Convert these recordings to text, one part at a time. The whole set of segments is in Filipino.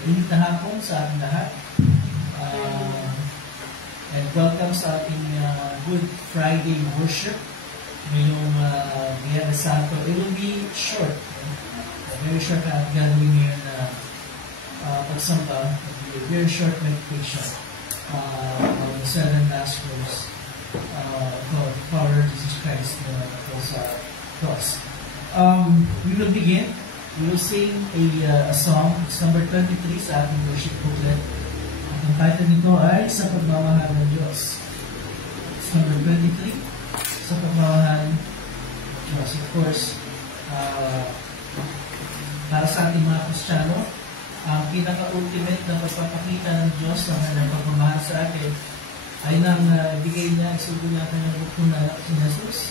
Init na hapon sa ating lahat. And welcome sa ating Good Friday worship. Ngayong Viernes Santo. It will be short. Very short na at gagawin ngayon na pagsamba. Very short meditation of the 7 last words of the power of Jesus Christ was cross. We will begin. We will sing a song. It's number 23 sa ating worship booklet. Ang title nito ay Sa Pagmamahal ng Diyos. It's number 23. Sa Pagmamahal ng Diyos. Of course, para sa ating mga Kristiyano, ang pinaka-ultimate na pagpapakita ng Diyos ng kanyang pagmamahal sa atin ay nang bigay niya, isugo niya ang kanyang bukong na si Jesus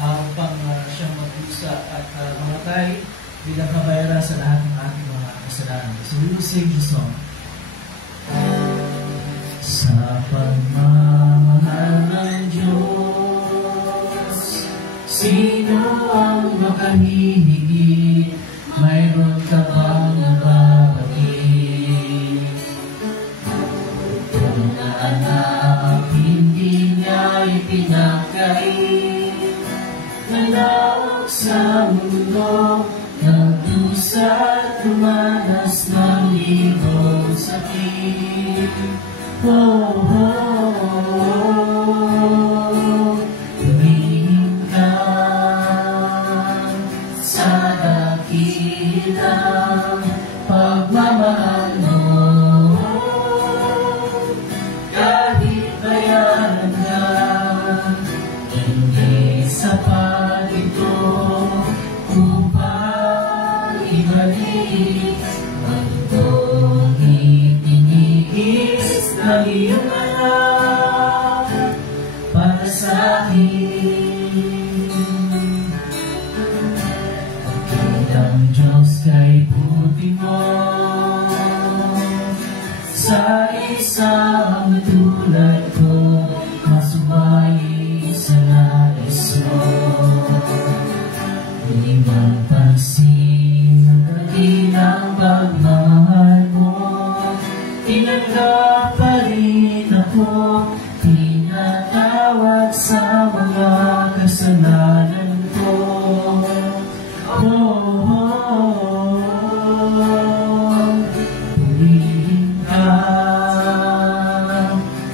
upang siyang mag-usa at mamatay bilang kabayaran sa lahat ng ating mga kasalanan. So we will sing the song. Sa pagmamahal ng Diyos, sino ang makahihigit? Mayroon ka bang nababagin? Kung na anak, hindi niya ipinagkain, nalawak sa mundo, nagdusa at lumanas ng libong sakit. Oh, oh, oh, tumingin ka sa dakilang pagmamahal mo. Kahit bayaran ka, hindi sapat ito upang ibalik ang itong itinigis ng iyong anak para sa akin. Ang Diyos kay buti mo sa isang tulad ko, masubayin sa nais mo. Di magpansin dakilang pagmamahal mo, tinanggap pa rin ako, tinatawad sa mga kasalanan ko. Purihin ka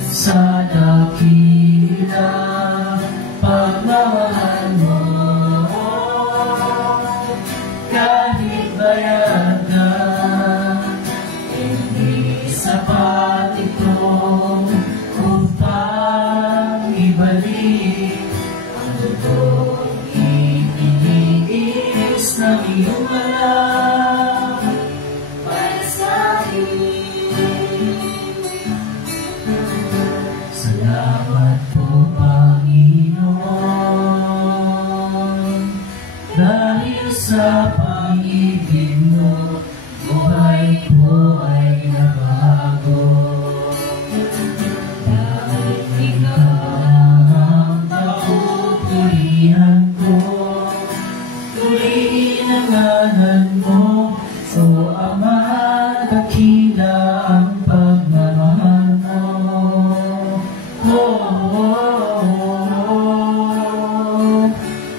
sa dakilang pagmamahal mo. Kahit bayan ka, hindi sapat ito upang ibalik ang totoong itinigis ng iyong anak para sa akin. Salamat po, Panginoon, dahil sa pag-ibig mo, buhay ko ay nabago. Dahil ikaw ang kapupurihan ko, tuliin ang ngalan mo, o Ama, dakila ang pagmamahal mo. Oh, oh, oh,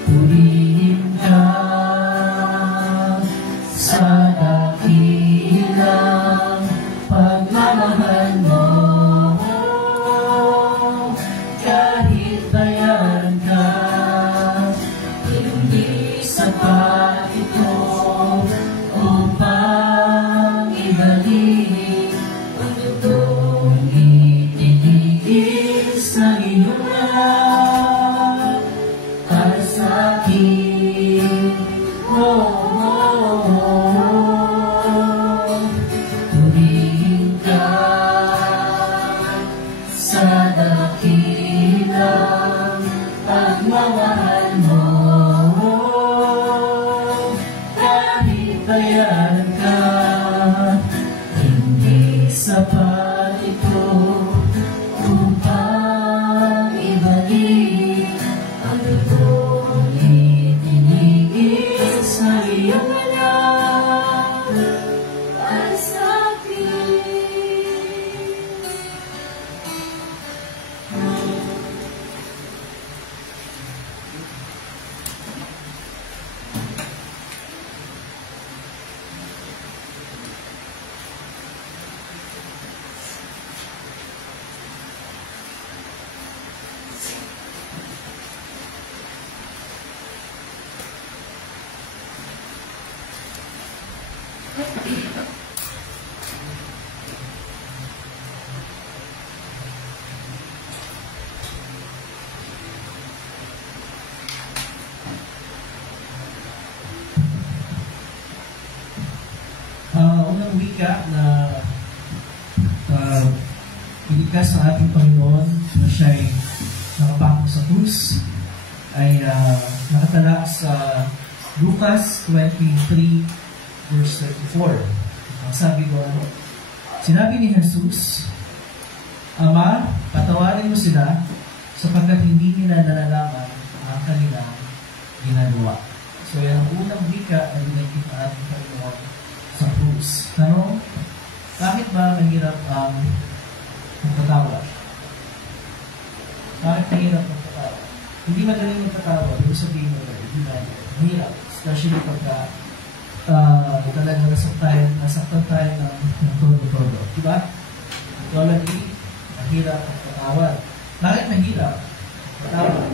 purihin ka sa dakilang pagmamahal mo. Kahit bayaran ka, hindi sapat ito upang ibalik ang totoong itinigis ng iyong anak para sa akin. Oh, oh, oh, purihin ka sa dakilang pagmamahal mo. Kahit bayaran ka, hindi sapat ito upang ibalik ang totoong itinigis ng iyong anak para sa akin. Unang wika na ilikas sa ating Panginoon na siya'y nakapako sa krus ay nakatala sa Lucas 23 verse 34. Ang sabi ko, sinabi ni Jesus, Ama, patawarin mo sila sapagkat hindi nila nalalaman ang kanilang ginagawa. So yan ang unang wika na binigit ang ating Panginoon sa krus. Tanong, bakit ba mahirap ang magpatawad? Bakit mahirap magpatawad? Hindi magaling magpatawad, ibig sabihin mo hindi mahirap. Especially pagka talagang nasaktan tayo ng todo-todo. Diba? Totally, mahirap magpatawad. Bakit mahirap magpatawad?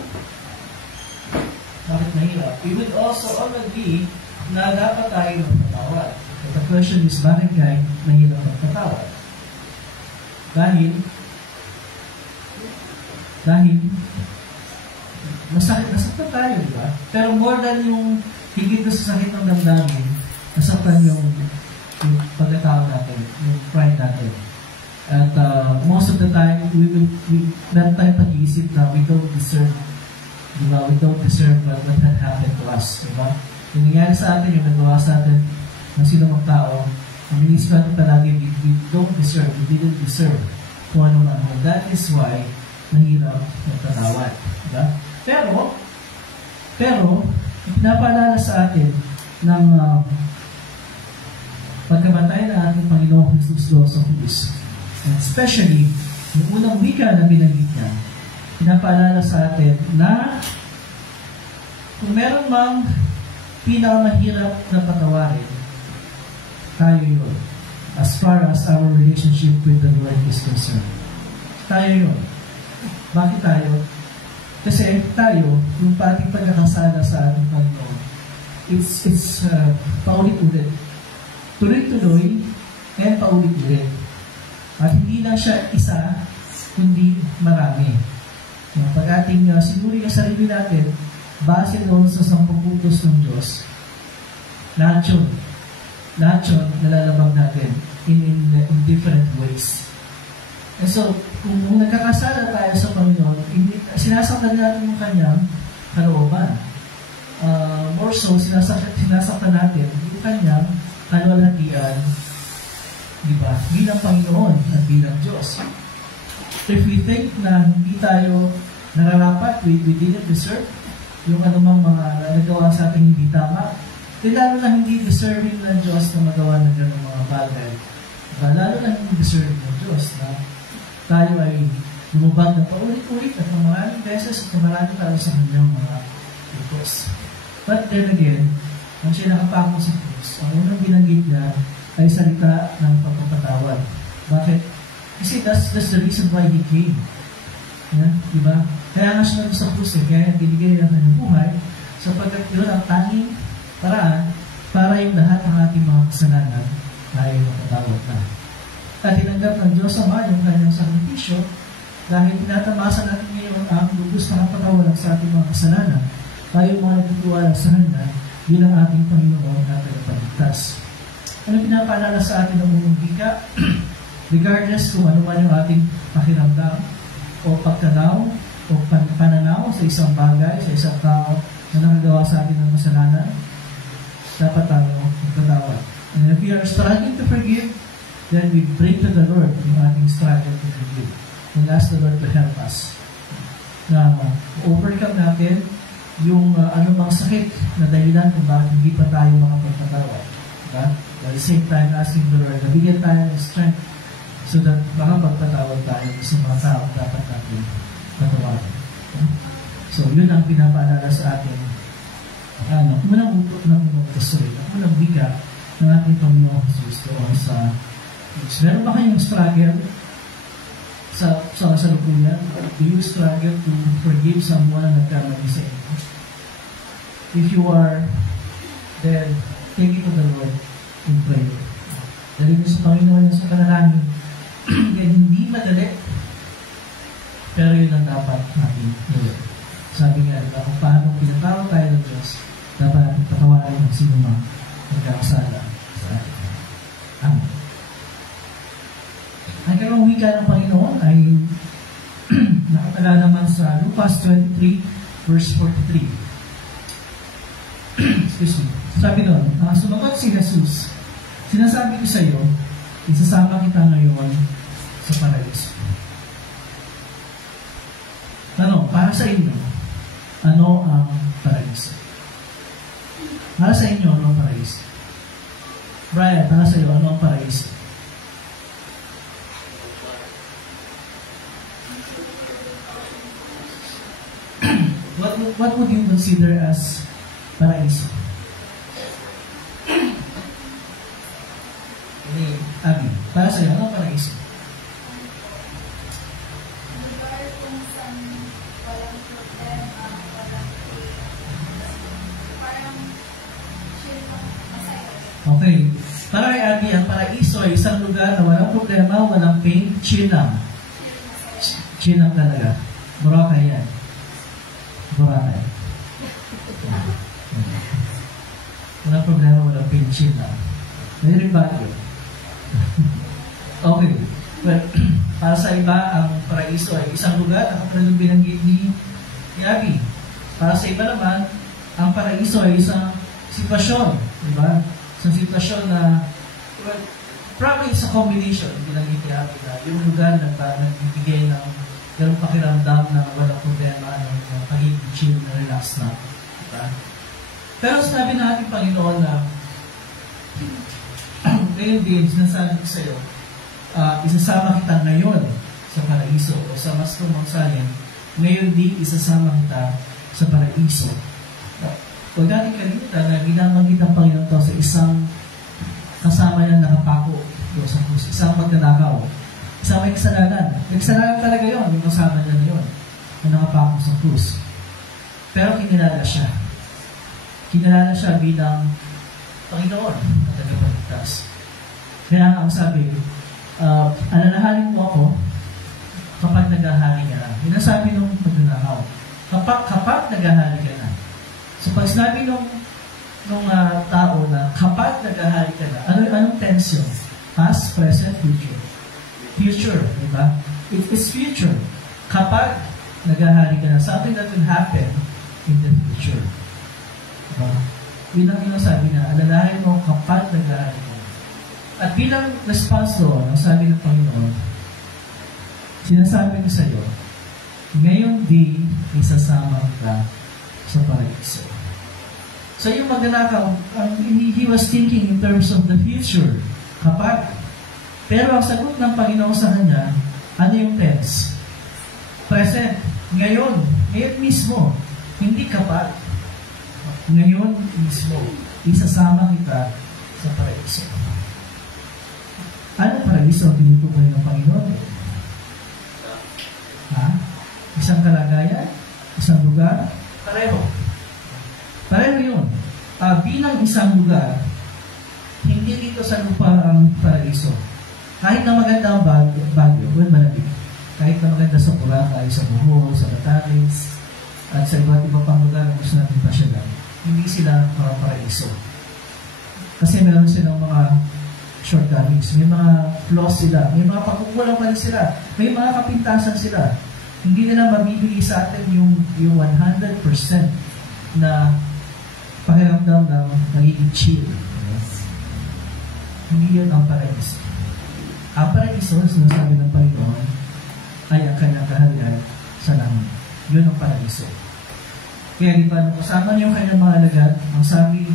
Bakit mahirap? We would also agree na dapat tayo magpatawad. But the question is, bakit kayo mahirap magpatawad? Dahil nasaktan tayo, di ba? Pero more than yung higit sa sakit ng damdamin, nasaktan yung pagkatao natin, yung pride natin. At most of the time, that time pag-iisip na we don't deserve, di ba? We don't deserve what had happened to us, di ba? Yung nangyari sa atin, yung nagawa sa atin, ng sinumang tao, ang minisip natin palagi, we don't deserve, we didn't deserve kung ano man. That is why mahirap magpatawad. Diba? Pero, pinapaalala sa atin ng pagkamatay ng ating Panginoong Jesus Lord sa krus. And especially, yung unang wika na binanggit niya, pinapaalala sa atin na kung meron mang pinakamahirap na patawarin, tayo yun. As far as our relationship with the Lord is concerned. Tayo yun. Bakit tayo? Kasi tayo, yung pating pagkakasala sa ating Panginoon, it's paulit-ulit. Tuloy-tuloy, and paulit-ulit. At hindi lang siya isa, kundi marami. Pag ating sinuri ang sarili natin, base doon sa 10 utos ng Diyos, lahat yun nalalabag natin in different ways. And so, kung nagkakasala tayo sa Panginoon, sinasaktan natin yung kanyang kalooban. More so, sinasaktan natin yung kanyang kalwalhatian, di ba? Bilang Panginoon at bilang Diyos. If we think na hindi tayo nararapat, we didn't deserve yung anumang mga nagawa sa ating hindi tama, lalo na hindi deserving ng Diyos na magawa ng ganong mga bagay. Lalo na hindi deserving ng Diyos na tayo ay lumubag na paulit-ulit at maraming beses at maraming tayo sa kanyang mga utos. But then again, ang siya nakapako sa krus, ang unang binanggit niya ay salita ng pagpapatawad. Bakit? Kasi that's the reason why He came. Yeah? Diba? Kaya nga siya sa krus kaya binigay niya ng buhay sapagkat yun ang tanging paraan para yung lahat ng ating mga kasalanan ay mapatawad na. At tinanggap ng Diyos Ama yung kanyang sakripisyo dahil tinatamasa natin ngayon ang lubos na kapatawaran sa ating mga kasalanan. Tayo mga nagtutiwala sa Kanya bilang ating Panginoon at tagapagligtas. Ano pinapaalala sa atin ng unang wika? Regardless kung ano man yung ating pakiramdam o pagtanaw o pananaw sa isang bagay, sa isang tao na nakagawa sa atin ng kasalanan, dapat tayo magpatawad. And if we are struggling to forgive, then we bring to the Lord yung ating struggle to forgive. And ask the Lord to help us. Na overcome natin yung anumang sakit na dahilan kung bakit hindi pa tayo makapagpatawad. Diba? At the same time, asking the Lord na bigyan tayo ng strength so that makapagpatawad tayo sa mga tao dapat natin patawarin. So, yun ang pinapaalala sa atin. Unang utot ng unang wika ng ating Panginoon Jesus doon sa meron ba kayong struggle sa kasalukuyan? Do you struggle to forgive someone na nagkamali sa inyo? If you are, then take it to the Lord. in prayer. Dali mo sa Panginoon yung sa panalangin. Kaya hindi madali, pero yun ang dapat natin gawin. Sabi nga, diba, kung paano pinatawag tayo ng Diyos, dapat natin patawarin ng sino mang nagkakasala sa atin. Amen. Ang karong wika ng Panginoon ay nakatala naman sa Lucas 23, verse 43. Excuse me. Sabi doon, sumagot si Jesus, sinasabi ko sa iyo, isasama kita ngayon sa paraiso. Tanong, para sa inyo, ano ang paraiso? Para sa inyo, ano ang paraiso? Brian, para sa iyo, ano ang paraiso? What would you consider as paraiso? Abi, para sa iyo, ano ang paraiso? Lugar kung saan walang problema, walang parang chill lang, masaya. Okay. Para kay Abi, ang paraiso ay isang lugar na walang problema, walang pain, chill lang. Chill lang talaga. Boracay yan. Boracay. Walang problema, walang pain, chill lang. Very bad yun. Okay. Well, para sa iba, ang paraiso ay isang lugar na katulad binanggit ni Abi. Para sa iba naman, ang paraiso ay isang sitwasyon. Diba? Isang sitwasyon na, well, probably it's a combination. Binanggit ni Abi na yung lugar na nagbibigay ng ganong pakiramdam na walang problema, ng pagiging chill, na relax na. Diba? Pero sabi na ating Panginoon na ngayon din, sinasabi ko sa iyo, isasama kita ngayon sa paraiso o sa mas tumang salin, ngayon din isasama kita sa paraiso. Huwag natin kalimutan na ginamagit ang Panginoon to sa isang kasama niya nakapako do sa krus, isang magnanakaw, isang may kasalanan. Nagsalanan talaga yun, yung kasama niya na yun, na nakapako sa krus. Pero kinilala siya. Kinilala siya bilang Panginoon at tagapagligtas. Kaya ang sabi, alalahanin mo ako kapag naghahari ka na. Yun ang sabi nung magnanakaw. Kapag naghahari ka na. So pag sinabi nung tao na kapag naghahari ka na, anong tense yun? Past, present, future. Future, di ba? It is future. Kapag naghahari ka na, something that will happen in the future. Diba? Yun ang sabi na, alalahanin mo kapag naghahari ka. At bilang response doon, ang sabi ng Panginoon, sinasabi ko sa iyo, ngayon di isasama ka sa paraiso. So yung magnanakaw, he was thinking in terms of the future, kapag. Pero ang sagot ng Panginoon sa kanya, ano yung tense? Present. Ngayon mismo, hindi kapag. Ngayon mismo, isasama kita sa paraiso. Ano paraiso ang tinutukoy ng Panginoon? Isang kalagayan? Isang lugar? Pareho. Pareho yun. Bilang isang lugar, hindi dito sa lupa ang paraiso. Kahit na maganda ang Baguio, well, malamig. Kahit na maganda sa Boracay, sa Bohol, sa Batanes, at sa iba't iba pang lugar na gusto natin pasyalan, hindi sila paraiso. Kasi meron silang mga shortcomings, may mga flaws sila, may mga pagkukulang pa rin sila, may mga kapintasan sila. Hindi nila mabibigay sa atin yung 100% na pakiramdam ng nagiging chill. Hindi yun ang paraiso. Ang paraiso, sinasabi ng Panginoon, ay ang kanyang kaharian sa langit. Yun ang paraiso. Kaya di ba, nung kasama niyo yung kanyang mga alagad, ang sabi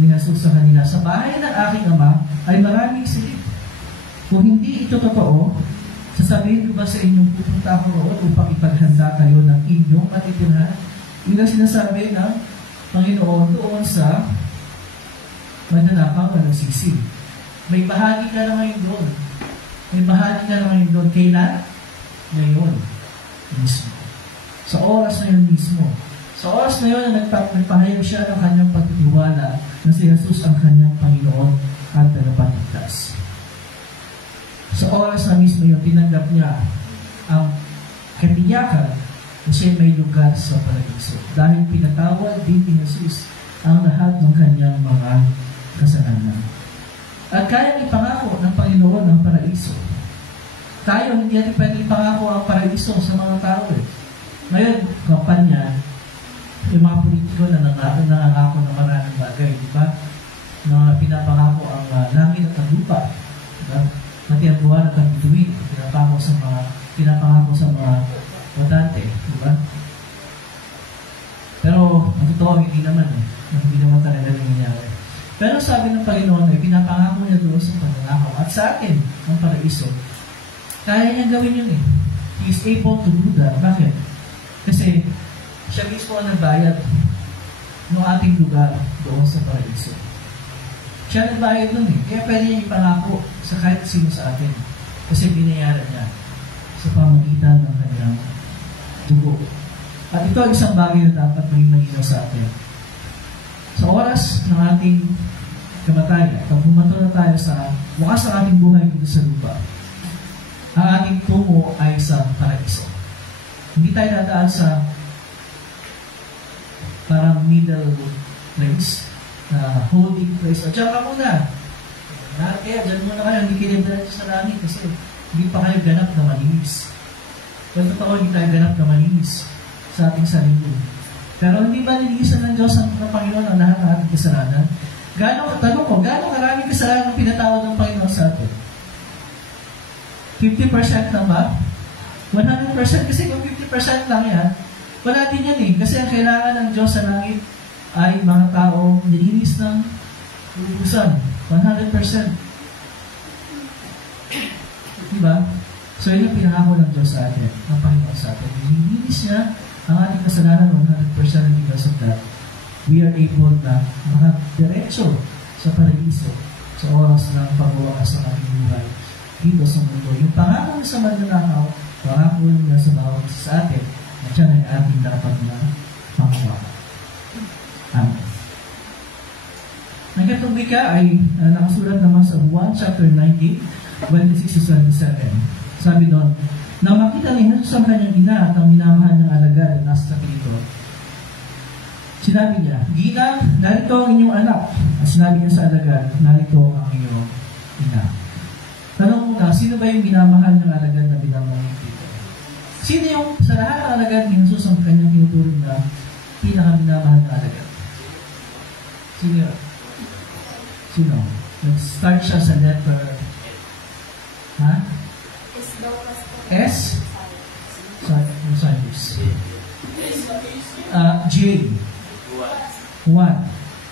ni Jesus sa kanila, sa bahay ng aking Ama ay maraming silid. Kung hindi ito totoo, sasabihin ko ba sa inyong pupunta ako roon upang ipaghanda kayo ng inyong matitirhan? Yun ang sinasabi ng Panginoon doon sa magnanakaw na nagsisi. May bahagi ka na ngayon doon. May bahagi ka na ngayon doon. Kailan? Ngayon mismo. Sa oras na yun mismo. Sa oras na yun na nagpahayag siya ng kanyang pagtitiwala na si Jesus ang kanyang Panginoon at tinanggap niya ang katiyakan na siya may lugar sa paraiso. Dahil pinatawad din ni Jesus ang lahat ng kanyang mga kasalanan. At kaya ipangako ng Panginoon ang paraiso. Tayo, hindi natin pwede ipangako ang paraiso sa mga tao. Ngayon, kampanya, yung mga politiko na nangangako ng maraming bagay, di ba? Na pinapangako ang langit at ang lupa. Diba? Pati ang buwan at ang bituin, pinapangako sa mga votante, di ba? Pero, ang totoo, hindi naman talaga nangyayari. Pero sabi ng Panginoon ay pinapangako niya doon sa pananakaw at sa atin, ang paraiso. Kaya niya gawin yun eh. He is able to do that. Bakit? Kasi siya mismo ang nagbayad ng ating lugar doon sa paraiso. Siya nagbayad nun eh. Kaya pwede niya ipangako sa kahit sino sa atin. Kasi binayaran niya sa pamagitan ng kanyang dugo. At ito ang isang bagay na dapat maging malinaw sa atin. Sa oras ng ating kamatayan, pag bumato na tayo sa wakas ng ating buhay dito sa lupa, ang ating tungo ay sa paraiso. Hindi tayo dadaan sa parang middle place, holding place. O, diyan ka muna. Kaya, diyan muna kayo. Hindi kayo dadaan sa langit kasi hindi pa kayo ganap na malinis. Pero totoo, hindi tayo ganap na malinis sa ating sarili. Pero hindi ba nililisan ng Diyos ng Panginoon ang lahat ng ating kasalanan? Tanong ko, gaano karaming kasalanan ang pinatawad ng Panginoon sa atin? 50% lang ba? 100%? Kasi kung 50% lang yan, wala din yan eh. Kasi ang kailangan ng Diyos sa langit ay mga tao nilinis ng lubusan. 100%. Diba? So yun ang pinangako ng Diyos sa atin, ng Panginoon sa atin. Nilinis niya ang ating kasalanan 100% because of that. We are able na makadiretso sa paraiso sa oras ng pagwawakas ng ating buhay dito sa mundo. Yung pangako sa magnanakaw, pangako niya sa bawat isa sa atin, at yan ay ating dapat na makawa. Amen. Nagkatong wika ay nakasulat naman sa Juan chapter 19, 26-27. Sabi doon, nang makita ni Jesus ang kanyang ina at ang minamahal ng alagad na nasa dito, sinabi niya, Gina, narito ang inyong anak. At sinabi niya sa alagad, narito ang iyong ina. Tanong muna, sino ba yung minamahal ng alagad na binamahal dito? Sino yung sa lahat ng alagad ni Jesus ang kanyang tinuturing na pinakaminamahal ng alagad? Sino? Sino? Nag-start siya sa letter S? Sorry. J. 1.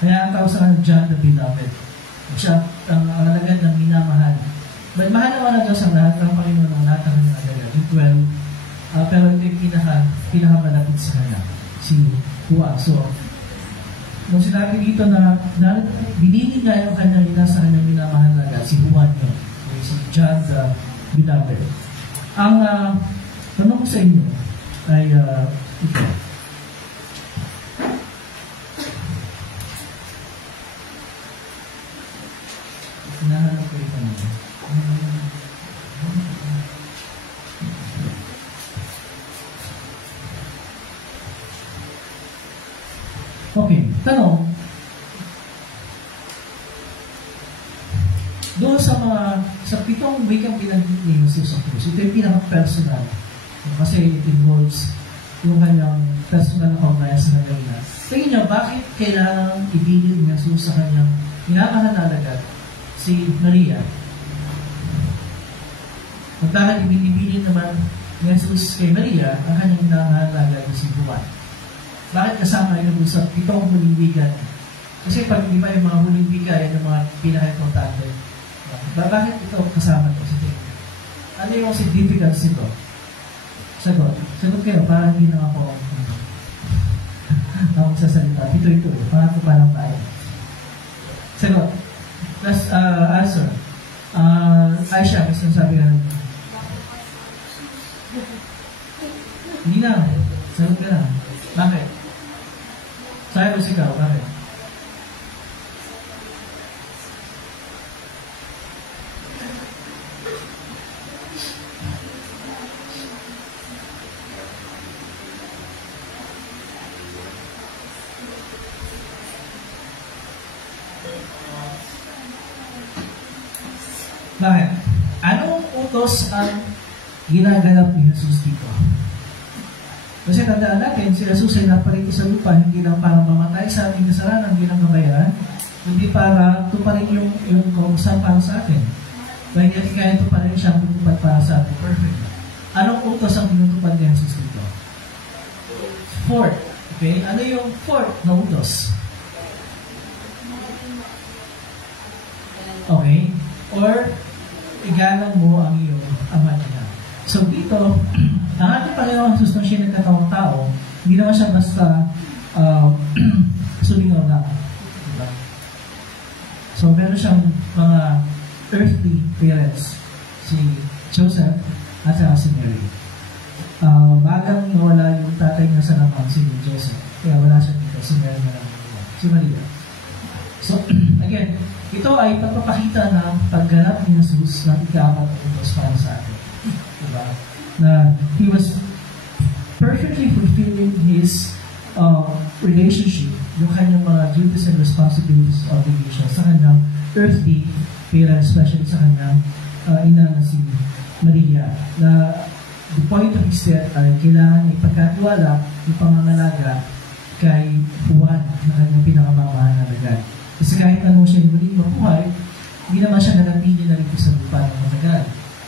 Kaya ang tawag sa kanya, John the Beloved. Siya ang alagad ng minamahal. But mahal naman ang Diyos ang lahat ng Panginoon ng lahat ng kanyang alagad. Yung 12. Pero ito yung pinakamalapit sa kanya. Si Juan. So, nung sinabi dito na binili niya yung kanyang ina sa kanyang minamahal na alagad, si Juan yun. Si John the Beloved. Ang tanong ko sa inyo ay ito. Hinahanap ko ito naman. Okay, tanong. Doon sa pitong wikang pinanggit ni Jesus sa krus, ito yung pinaka-personal. Kasi it involves yung kanyang personal na kaugnayan sa kanyang ina. Tingin niyo, bakit kailangan ibilin ni Jesus sa kanyang minamahal na alagad, si Maria? At bakit ibinibilin naman ni Jesus kay Maria ang kanyang minamahal na alagad si Juan? Bakit kasama ito sa pitong huling bigan? Kasi pag di ba yung mga huling bigan, yung mga pinaka-importante, bakit ito kasama ito sa tingin? Ano yung significance nito? Sagot kayo, parang hindi na ako magsasalita. Ito, pangato pa lang tayo. Sagot. Plus, answer. Aisha, may sinasabi ka naman. Hindi na. Sagot ka na. Bakit? Sabi ko ikaw, bakit? Bakit? Anong utos ang ginaganap ni Jesus dito? Kasi tandaan natin, si Jesus ay naparito sa lupa, hindi lang para mamatay sa ating kasalanan, hindi lang kabayaran, hindi para tuparin yung kausan para sa atin. Kaya hindi kaya tuparin siya tutupad para sa atin. Perfect. Anong utos ang tinutupad ni Jesus dito? Fourth. Okay? Ano yung fourth na utos? Okay? Or, igalang mo ang iyong ama niya. So dito, ang ating Panginoon Jesus nung siya nagkatawang tao, hindi naman siya basta sulingaw na. Diba? So meron siyang mga earthly parents, si Joseph at saka si Mary. Bagang nawala yung tatay niya sa lamang, si Joseph. Kaya wala siya dito, si Mary na lang. Si Maria. So, again, ito ay pagpapakita ng pagganap ni Jesus na ika-apat na utos para sa atin. Diba? Na he was perfectly fulfilling his relationship, yung kanyang mga duties and responsibilities, obligations sa kanyang earthly parents, especially sa kanyang ina na si Maria. Na the point of his death ay kailangan ipagkatiwala yung pangangalaga kay Juan na kanyang pinakamamahal na lagay. Kasi kahit anong siya muling mabuhay, hindi naman siya nanatili na rito sa lupa ng matagal.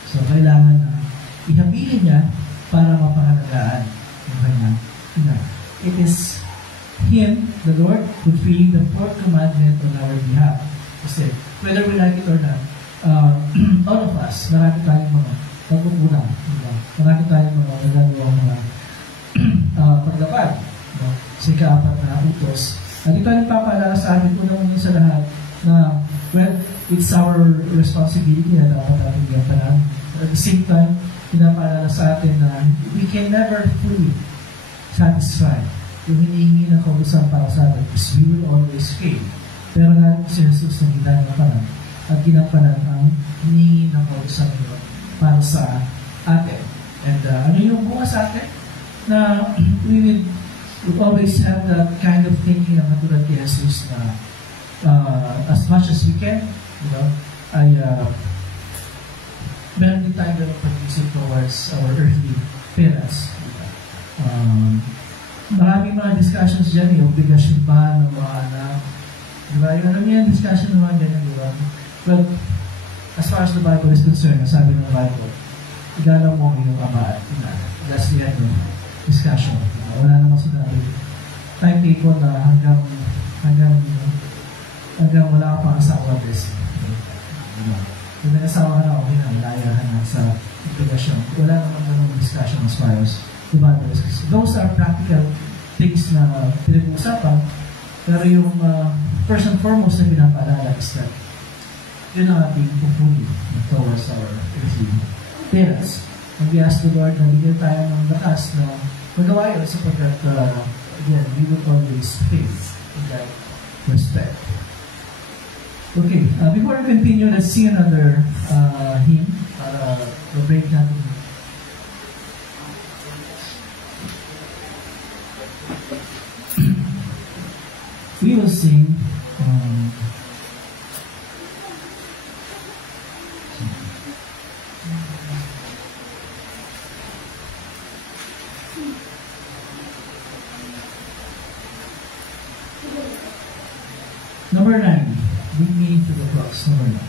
So, kailangan na ihabilin niya para mapahalagaan yung kanyang ina. It is Him, the Lord, fulfilling the fourth commandment on our behalf. Kasi, whether we like it or not, all of us, marami tayong mga pagkukulang. Diba? Marami tayong mga nagagawa mga paglapad. Diba? Sa ika-apat na utos. At ito ay nagpapaalala sa atin unang sa lahat na, well, it's our responsibility na dapat natin gampanan. At the same time, pinapaalala sa atin na we can never fully satisfy yung hinihingi ng kautusan para sa atin because we will always fail. Pero lahat si Jesus na ginagampanan at ginampanan ang hinihingi ng kautusan nyo para sa atin. And ano yung bunga sa atin? Na we always have that kind of thinking na matulad kay Jesus na as much as we can, you know, ay meron din tayo ganong pag-isip towards our earthly parents. Maraming mga discussions dyan, yung obligasyon ba ng mga anak. Diba? Yung alam niya yung discussion ng mga ganyan, diba? But, as far as the Bible is concerned, sabi ng Bible, igala mo ang iyong ama at ina. That's the end of discussion. Wala namang sinabi. Timetable na hanggang wala ka pang asawa, blessing. Kung may asawa ka na, okay na, layahan na sa obligasyon. Wala naman ganong discussion as far as the Bible is concerned. Those are practical things na pinag-uusapan. Pero yung first and foremost na pinapaalala is that yun ang ating pupuli towards our earthly parents. And we ask the Lord na bigyan tayo ng lakas na magawa yun sapagkat, again, we will always fail in that respect. Okay, before we continue, let's sing another hymn para break natin. We will sing number 9. Bring me to the cross. Number 9.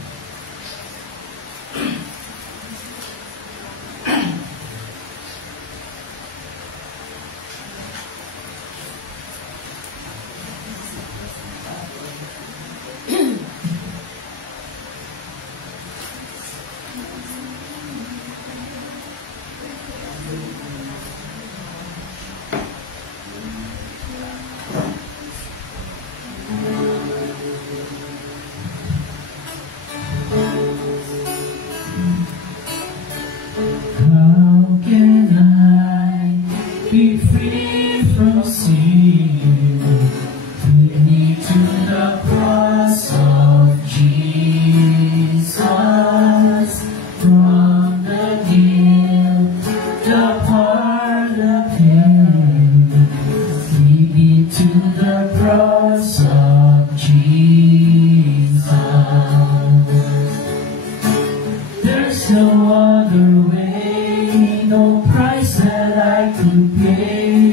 no other way, no price that I could pay.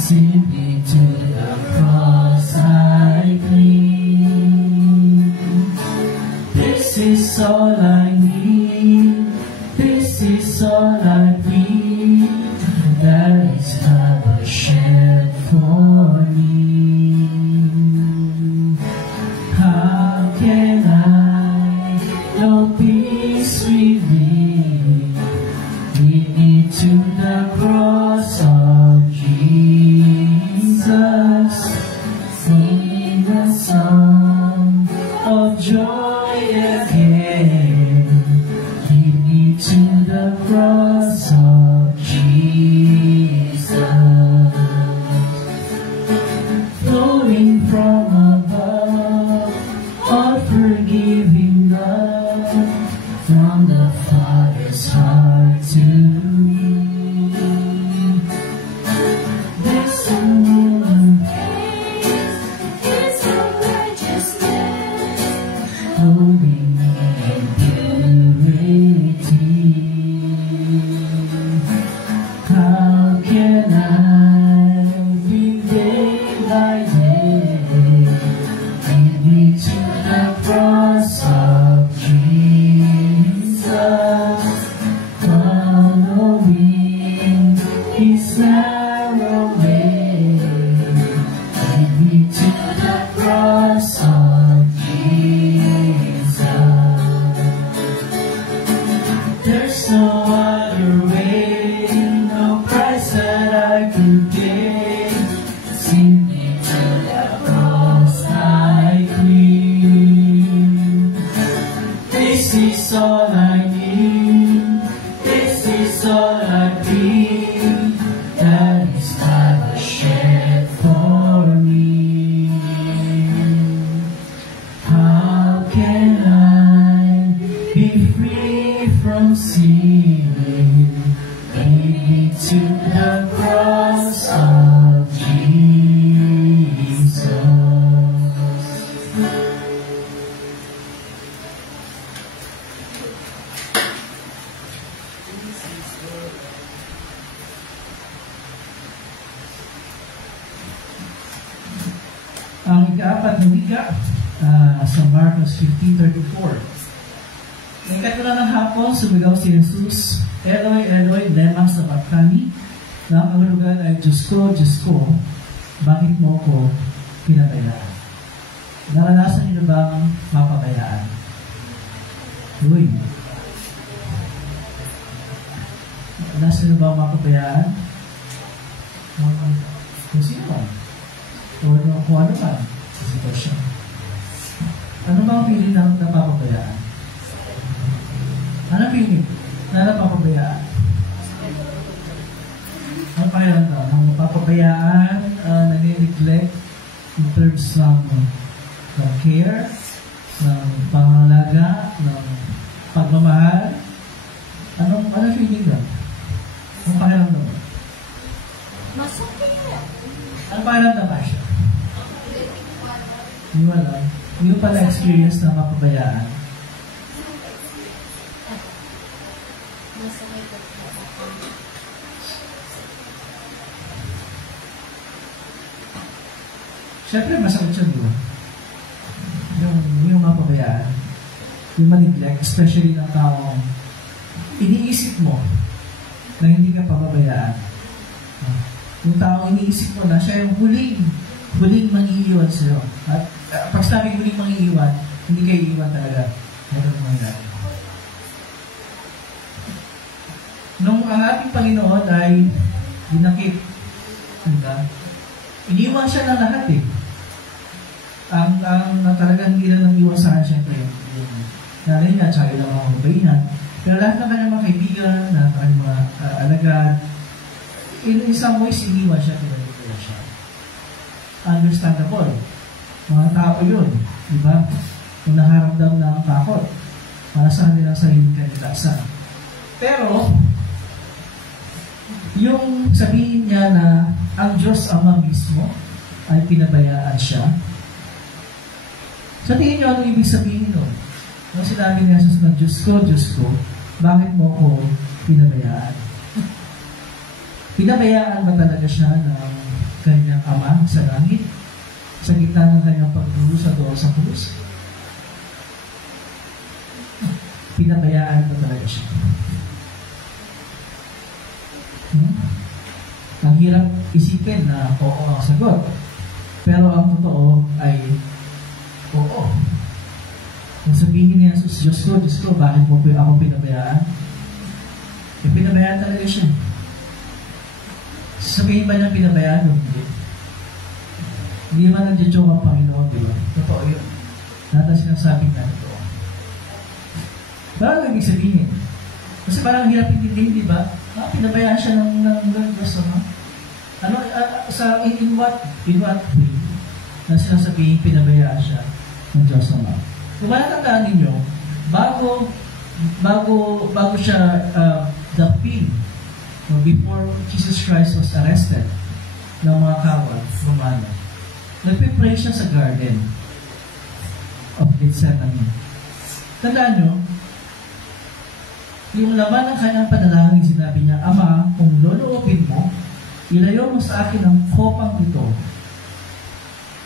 Simply to the cross I cling. This is all I need. This is all I need. That is how I shed for me. How can I know peace within? Lead me to the cross of Jesus. Sing a song of joy again. Lead me to the cross of Jesus. Flowing from above, all forgiving love from the Father's heart to me. This woman is a righteousness, holding me in purity. How can I be day by day? Lead me to the cross of Jesus, following His narrow way. Lead me to the cross of Jesus. There's no other way, no price that I could pay. Simply to the cross I cling. This is all I need. This is all I need. That is what was shed for me. How can I be free from sin? Lead me to the cross of Jesus. Ang ika-apat na wika sa Marcos 15:34. Ngayong katula ng hapon, sumigaw si Jesus, Eloi, Eloi, lema sabachthani, na ang lugar ay Diyos ko, bakit mo ko pinabayaan? Naranasan niyo bang mapabayaan? Uy. Naranasan niyo bang mapabayaan? Kung sino man? O kung ano man sa sitwasyon. Ano ba ang feeling na napapabayaan? Ano feeling na napapabayaan? Ang pakiramdam ng napapabayaan, nanineglect in terms ng care, ng pangalaga, ng pagmamahal. Anong feeling na? Ang pakiramdam mo? Masakit na. Ano pakiramdam ba siya? Hindi mo alam. Hindi mo pala experience na mapabayaan. Masakit na. Siyempre, masakit siya, di ba? Yung mapabayaan, yung ma-neglect, especially ng taong iniisip mo na hindi ka pababayaan. Yung taong iniisip mo na siya yung huling mangiiwan sa'yo. At pag sabing huling mangiiwan, hindi kayo iiwan talaga. Ito naman yan. Nung ang ating Panginoon ay dinakip, iniwan siya ng lahat eh. Ang talagang hindi na nang iwan sa akin, siyempre, yung nanay niya, tsaka yung mga kabayinan. Pero lahat ng kanyang mga kaibigan, na kanyang mga alagad, in some ways, iniwan siya, pinagigila siya. Understandable. Mga tao yun, di ba? Kung nakaramdam ng takot, para sa kanilang sariling kalikasan. Pero, yung sabihin niya na ang Diyos Ama mismo ay pinabayaan siya, sa tingin niyo, anong ibig sabihin nun? Nung sinabi ni Jesus na Diyos ko, bakit mo ko pinabayaan? Pinabayaan ba talaga siya ng kanyang ama sa langit? Sa gitna ng kanyang pagdulo sa doon sa krus? Pinabayaan ba talaga siya? Ang hirap isipin na oo ang sagot. Pero ang totoo ay oo. Kung sabihin niya, Diyos ko, bakit mo ako pinabayaan? E pinabayaan talaga siya. Sabihin ba niya pinabayaan o hindi? Hindi man nag-joke ang Panginoon, di ba? Totoo yun. Lahat ang sinasabing na totoo. Parang ibig sabihin. Kasi parang hirap intindihin, di ba? Pinabayaan siya ng Diyos, no? In what way na sinasabihin pinabayaan siya ng Diyos naman? Kung matatandaan ninyo, bago siya daping, before Jesus Christ was arrested ng mga kawal Romano, nagpipray siya sa garden of Gethsemane. Tandaan nyo, yung laman ng kanyang panalangin, sinabi niya, Ama, kung loloobin mo, ilayo mo sa akin ang kopang ito.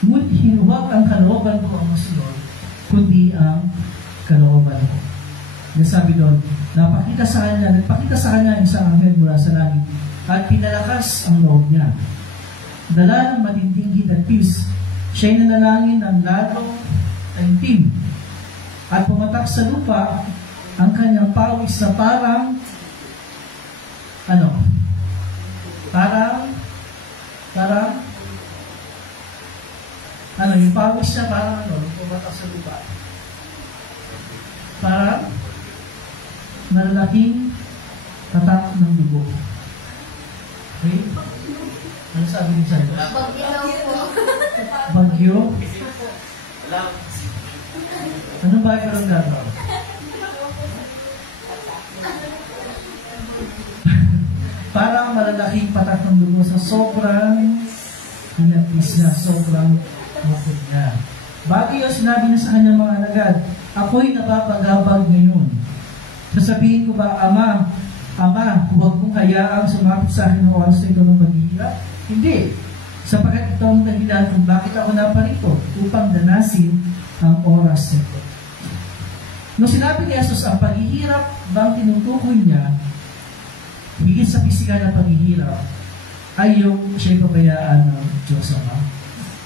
Ngunit huwag ang kalooban ko ang masunod, kundi ang kalooban ko. Nasabi doon, nagpakita sa kanya isang anghel mula sa langit at pinalakas ang loob niya. Dala ng matinding hinatpis, siya'y nanalangin ng lalong taimtim at pumatak sa lupa ang kanyang pawis na parang yung pawis niya parang pumatak sa lupa. Parang malalaking tatak ng dugo. Okay? Ano sabi niyo sa'yo? Bagyo? Ano ba yung karamdaman? Parang malalaking patak ng dugo sa sobrang hinapis niya, sobrang mukod niya. Bago yung sinabi niya sa kanyang mga alagad, ako'y napapagabag ngayon. Sasabihin ko ba, Ama, huwag mong hayaang sumapit sa akin ng oras na ito ng paghihirap? Hindi. Sapagkat ito ang dahilan kung bakit ako naparito upang danasin ang oras nito. Nung sinabi ni Jesus, ang paghihirap bang tinutukoy niya, higit sa pisikal na paghihirap, ay yung siya'y pabayaan ng Diyos Ama.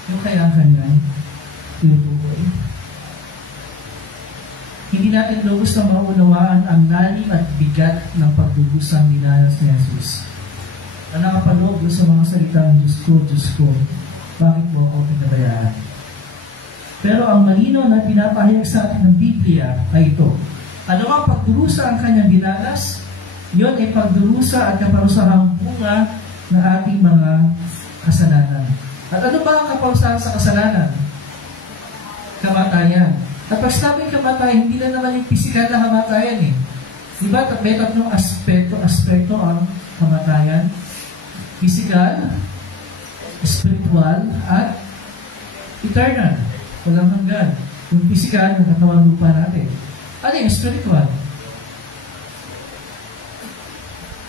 Yung kaya kanyang tinutukoy. Hindi natin lubos na maunawaan ang lalim at bigat ng pagdugusang dinanas ni Jesus. Na nakapaloob sa mga salitang, Diyos ko, bakit mo ako pinabayaan? Pero ang malino na pinapahayag sa atin ng Biblia ay ito. Ano ang pagdurusa ang kanyang dinanas? Yun ay pagdurusa at kaparusahang bunga ng ating mga kasalanan. At ano ba ang kaparusahan sa kasalanan? Kamatayan. At pag sinabing kamatayan, hindi na naman yung physical na kamatayan eh. Diba? May tatlong aspekto ang kamatayan. Physical, spiritual, at eternal. Walang hanggan. Yung physical, ng katawan lupa natin. Ano yung spiritual?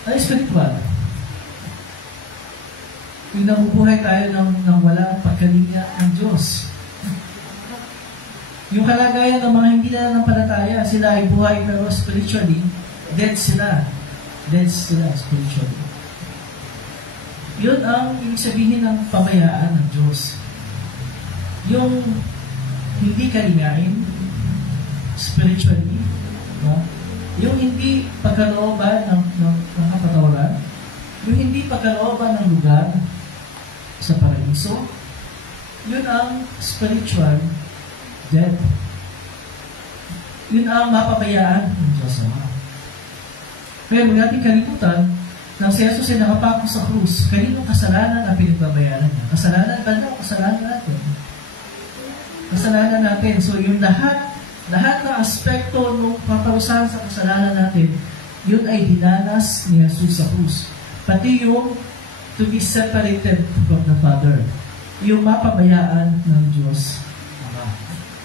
Ano yung spiritual? Yung nabubuhay tayo ng walang pagkalinya ng Diyos. Yung kalagayan ng mga hindi na nanampalataya, sila ay buhay pero spiritually, dead sila. Dead sila spiritually. Yun ang ibig sabihin ng pabayaan ng Diyos. Yung hindi kalingain, spiritually, no? Yung hindi pagkalooban ng kapatawaran, yung hindi pagkalooban ng lugar sa paraiso, yun ang spiritual death. Yun ang mapabayaan ng Diyos Ama. Kaya huwag natin kalimutan nang si Jesus ay nakapako sa krus, kaninong kasalanan ang pinagbabayaran niya? Kasalanan ba na? Kasalanan natin. Kasalanan natin. So yung lahat ng aspekto ng paparusahan sa kasalanan natin, yun ay dinanas ni Jesus sa krus. Pati yung to be separated from the Father. Yung mapabayaan ng Diyos.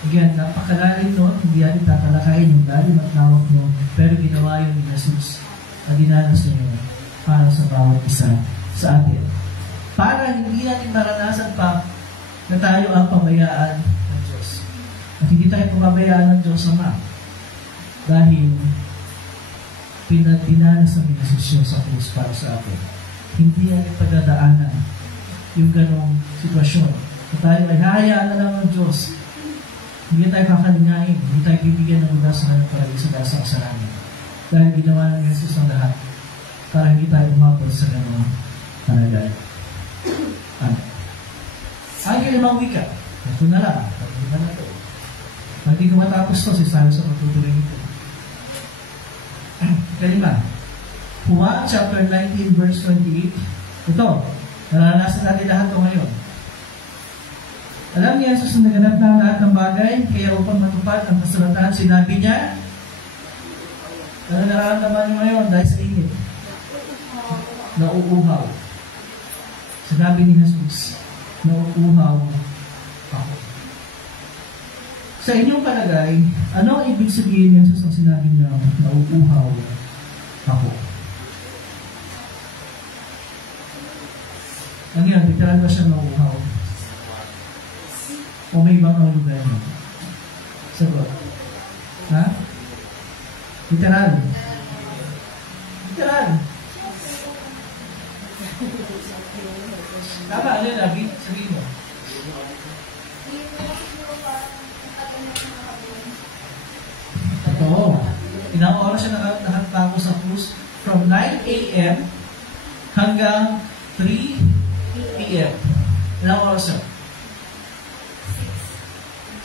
Again, napakalalim nun, hindi natin tatalakayin yung lalim at lawak nun, pero ginawa ginawa yun ni Jesus at dinanas niya yun para sa bawat isa sa atin. Para hindi natin maranasan pa na tayo ang pabayaan ng Diyos. At hindi tayo pabayaan ng Diyos Ama. Dahil pinagdinanas ng Jesus yun sa krus para sa atin. Hindi natin pagdadaanan yung ganong sitwasyon. At tayo ay hahayaan na lang ng Diyos. Hindi tayo kakalingain. Hindi tayo bibigyan ng lugar sa kanyang paraiso dahil sa kasalanan. Dahil ginawa ng Jesus ang lahat para hindi tayo umabot sa ganong kalagayan. Ang limang wika, ito na lang, pag-iba na ito. Hindi ko matapos ito, sabi sa patutuloy nito. Kalima, Juan chapter 19 verse 28. Ito, naranasan natin lahat ito ngayon. Alam niya, Jesus na naganap na lahat ng bagay, kaya upang matupad ang kasulatan, sinabi niya, ano nararamdaman niyo ngayon dahil sa init? Nauuhaw. Sinabi ni Jesus, nauuhaw ako. Sa inyong palagay, ano ang ibig sabihin ni Jesus ang sinabi niya, nauuhaw ako? Ano yan, literal ba siya nauuhaw? O may ibang lugar niya? Sagot. Ha? Literal. Literal. Tama, ano yun, Abby? Sabihin mo. Ito. Ilang oras siya nakatako sa krus from 9 a.m. hanggang 3 p.m. Ilang oras siya?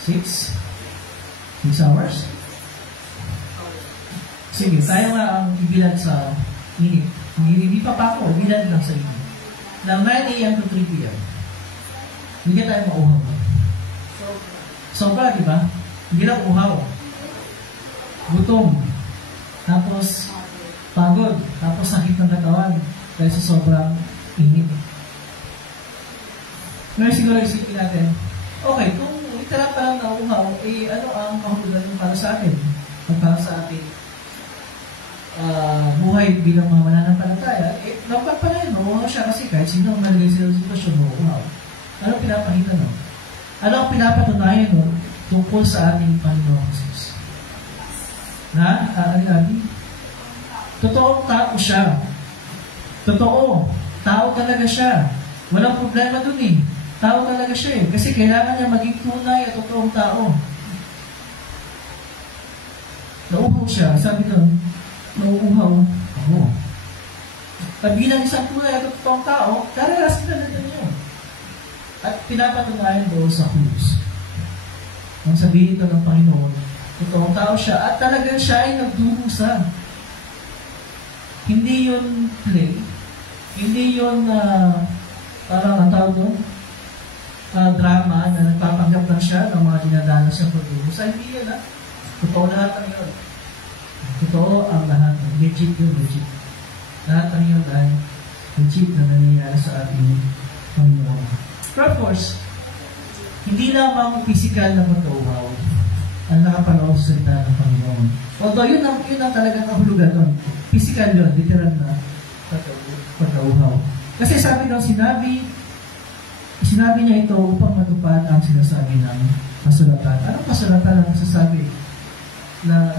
6 hours? Sige, tayo nga ang ibilan sa init. Hindi pa ako, ibilan lang sa init. Ng 9 a.m. to 3 p.m. Hindi tayo mauhaw. Sobra, di ba? Hindi lang uhaw. Gutom. Tapos, pagod. Tapos, sakit ng katawan. Dahil sa sobrang init. Ngayon siguro isipin natin, okay, kung literal pa lang nauuhaw, ano ang kahulugan para sa atin? Para sa ating buhay bilang mga mananampalataya, dapat pala yun, nauuhaw siya kasi kahit sino ang nalagay sa sitwasyon, nauuhaw. Ano ang pinapakita nun? Ano ang pinapatunayan nun tungkol sa ating Panginoon Jesus? Abi? Totoong tao siya. Totoo. Tao talaga siya. Walang problema dun eh. Tao talaga siya eh. Kasi kailangan niya maging tunay at totoong tao. Nauuhaw siya. Sabi nun, nauuhaw ako. At bilang isang tunay at totoong tao, kararasin na natin yun. At pinapatunayan doon sa krus. Ang sabihin ito ng Panginoon, totoong tao siya at talagang siya ay nagdurusa. Hindi yun play. Hindi yun parang ang tawag doon, drama na nagpapanggap lang siya ng mga dinadanas siyang pagdurusa. Hindi yun Totoo lahat ng yun. Totoo ang lahat. Legit yun, legit. Lahat ng yun ay legit na nangyayari sa ating Panginoon. But of course, hindi lamang physical na pagkauhaw ang nakapanaw sa salita ng Panginoon. Although yun ang talagang kahulugan doon. Physical yun, literal na pagkauhaw. Kasi sabi doon, sinabi niya ito upang matupad ang sinasabi ng kasulatan. Anong kasulatan ang nasasabi na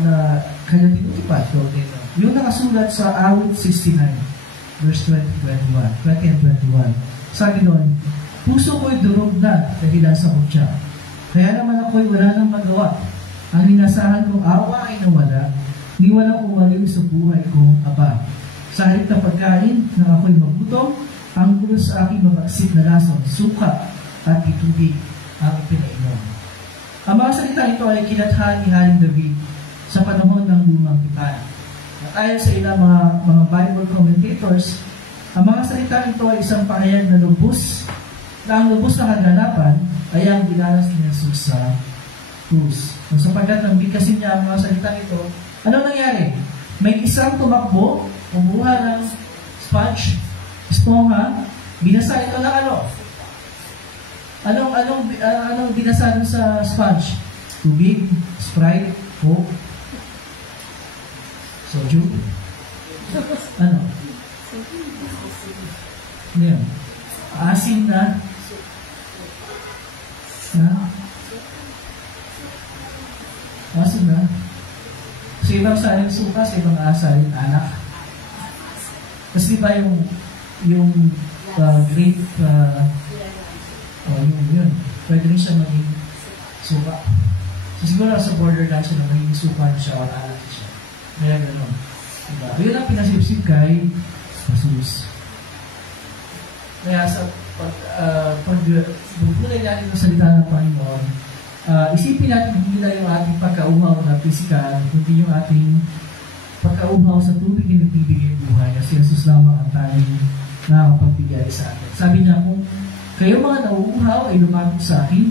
kanya tinutupad? Yung nakasulat sa Awit 69, verse 20 and 21. Sabi doon, puso ko'y durog na dahilan sa kutya. Kaya naman ako'y wala nang magawa. Ang linasahan kong awa ay nawala. Ni walang umaliw sa buhay kong Aba. Sa halip na pagkain na ako'y magutom, ang gulo sa aking mabagsik na lasong, suka at itubig ang pinainom. Ang mga salita ito ay kinathan ni Haring David sa panahon ng lumang tipan. At ayon sa ilang mga Bible commentators, ang mga salita ito ay isang pahayag na lubos na ang lubos na kaganapan ay ang dinanas ni Jesus sa krus. Sapagkat nang bigkasin niya ang mga salita ito, ano nangyari? May isang tumakbo, kumuha ng esponja, binasa ito ng ano? Anong binasa dun sa sponge? Tubig, Sprite, Coke, soju. Ano yan? Asin na? Ha? Asin na? Sa ibang saling suka, sa ibang asalin anak. Tapos di ba yung grape, yun. Pwede rin siya maging suka. So siguro sa borderline siya na maging suka siya o alat siya. Kaya gano'n. Diba? Yun ang pinasipsip kay Jesus. Kaya sa pagbukulay natin ng salita ng Panginoon, isipin natin hindi lang yung ating pagkauhaw na pisikal, kundi yung ating pagkauhaw sa tubig na nagbibigay buhay. Kasi Jesus lamang ang tanging nakakapagbigay sa atin. Sabi niya, kung kayo mga nauuhaw ay lumapit sa akin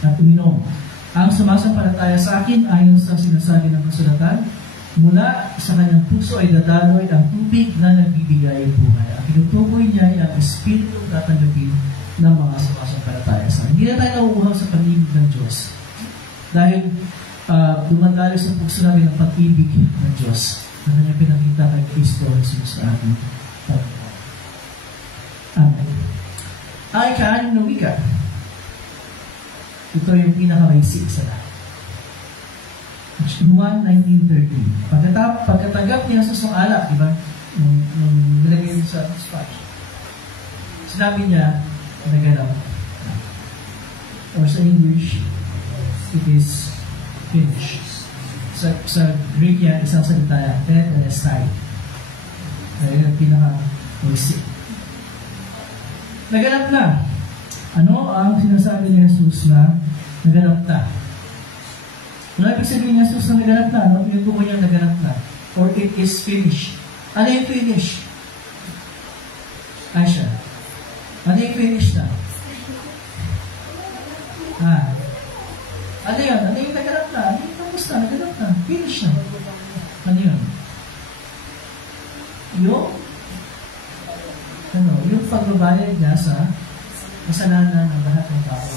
at uminom. Ang sumasampalataya sa akin ayon sa sinasabi ng kasulatan, mula sa kanyang puso ay dadaloy ang tubig na nagbibigay buhay. Ang tinutukoy niya ay ang Espiritu tatanggapin ng mga sumasampalataya sa akin. Hindi na tayo nauuhaw sa pag-ibig ng Diyos. Dahil dumadaloy sa puso namin ang pag-ibig ng Diyos na kanyang pinakita kay Kristo Jesus sa ating Panginoon. Amen. Ay kaanim na wika. Ito yung pinaka-basic sa lahat. Juan 19:13. Pagkatanggap niya sa alak, di ba? Nung nilagay sa dispatch. Sinabi niya, naganap. Or sa English, it is finished. Sa Greek yan, isang salita yan, tetelestai. Kaya yung pinaka-basic. Naganap na. Ano ang sinasabi ni Jesus na naganap na? Ano ibig sabihin ni Jesus na naganap na? Ano yung tukoy niya naganap na? Or it is finished. Ano yung finish? Aisha. Ano yung finish na? Ano yun? Ano yung naganap na? Ano yung tapos na? Naganap na? Finish na. Ano yun? Yung pagbabayad niya sa kasalanan ng lahat ng tao.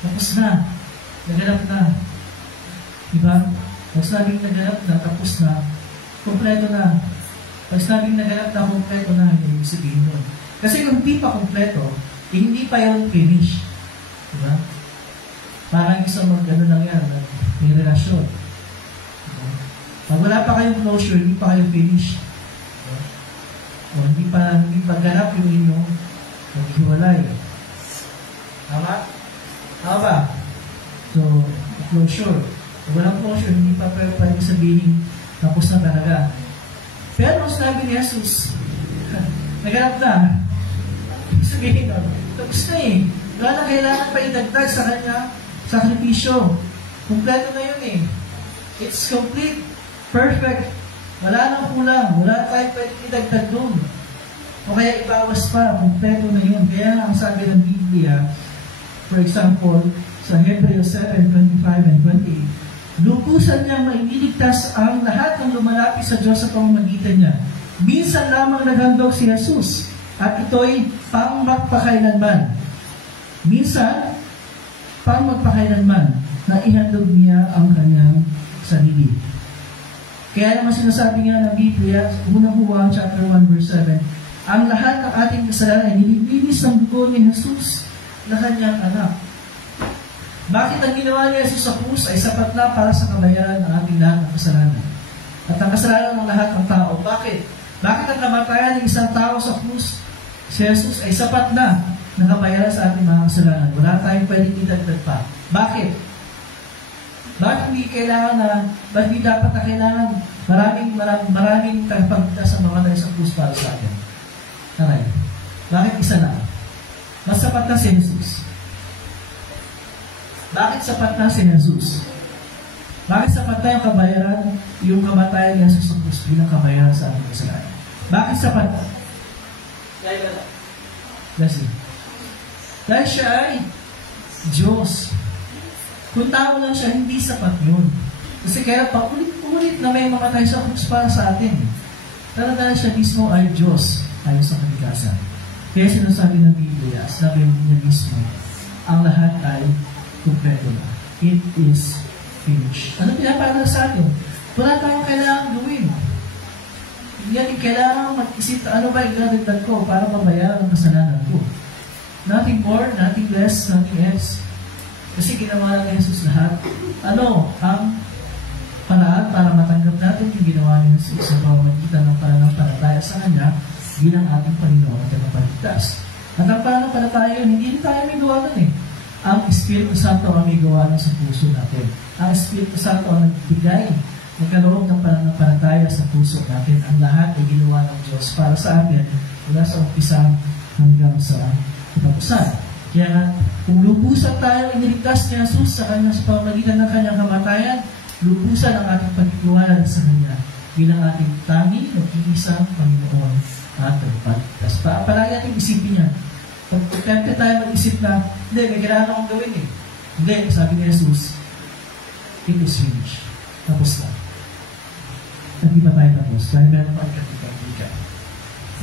Tapos na. Naganap na. Diba? Pag sabing naganap na, tapos na, kompleto na. Pag sabing naganap na, kompleto na, hindi ibig sabihin nun. Kasi kung hindi pa kompleto, hindi pa yung finish. Diba? Parang isang mag-ano lang yan, may relasyon. Diba? Pag wala pa kayong closure, hindi pa kayo finish. Diba? O hindi pa ganap yung inyong maghiwalay. Tama? Tama ba? So, closure. Pag walang closure, hindi pa pwede sabihin tapos na talaga. Pero sabi ni Jesus, naganap na. Sabihin nun, tapos na eh. Wala na kailangan pa idagdag sa kanya sakripisyo. Kompleto na yun eh. It's complete. Perfect. Wala nang kulang. Wala tayong pwede idagdag doon. O kaya ibawas pa. Kompleto na yun. Kaya ang sabi ng Biblia, for example, sa Hebrews 7:25 and 28, lukusan niyang maililigtas ang lahat ng lumalapit sa Diyos sa pamamagitan niya. Minsan lamang naghandog si Jesus at ito'y pang magpakailanman. Minsan, pang magpakailanman na ihandog niya ang kanyang sarili. Kaya naman sinasabi nga ng Biblia, unang Juan chapter 1 verse 7, ang lahat ng ating kasalanan ay nililinis ng dugo ni Jesus na kanyang anak. Bakit ang ginawa ni Jesus sa krus ay sapat na para sa kabayaran ng ating lahat ng kasalanan? At ang kasalanan ng lahat ng tao. Bakit? Bakit ang kamatayan ng isang tao sa krus, si Jesus ay sapat na nakabayaran sa ating mga kasalanan? Wala tayong pwedeng idagdag pa. Bakit? Bakit hindi kailangan na, bakit hindi dapat na kailangan maraming tagapagligtas sa mga tayo sa krus para sa atin? Taray. Bakit isa na? Mas sapat na si Jesus. Bakit sapat na si Jesus? Bakit sapat na yung kabayaran, yung kamatayan ni Jesus sa krus bilang kabayaran sa ating kasalanan? Bakit sapat na? Dahil siya ay Diyos. Kung tao lang siya, hindi sapat yun. Kasi kaya paulit-ulit na may mamatay sa krus para sa atin. Pero dahil siya mismo ay Diyos, ayon sa kalikasan. Kaya sinasabi ng Biblia, sabi niya mismo, ang lahat ay kumpleto na. It is finished. Ano pinapaalala sa atin? Wala tayong kailangan gawin. Hindi natin kailangan isip na ano ba yung gagawin ko para mabayaran ang kasalanan ko. Nothing more, nothing less, nothing else. Kasi ginawa na ni Jesus lahat. Ano ang paraan para matanggap natin yung ginawa ni Jesus sa pamamagitan ng pananampalataya sa Kanya bilang ating Panginoon at Tagapagligtas. At ang pananampalataya, hindi rin tayo may gawa nun eh. Ang Espiritu Santo ang may gawa nun sa puso natin. Ang Espiritu Santo ang nagbigay, nagkaroon ng pananampalataya sa puso natin. Ang lahat ay ginawa ng Diyos para sa atin mula sa umpisa hanggang sa katapusan. Kaya nga, kung lubusan tayo iniligtas ni Jesus sa Kanya sa pamamagitan ng Kanyang kamatayan, lubusan ang ating pagtitiwala sa Kanya bilang ating tangi o iisang Panginoon at Tagapagligtas. Palagi natin isipin yan. Pag tayo mag-isip na, hindi, may kailangan akong gawin eh. Hindi, sabi ni Jesus, it is finished. Tapos na. At di pa tayo tapos. Dahil meron pa ikatipaglikan.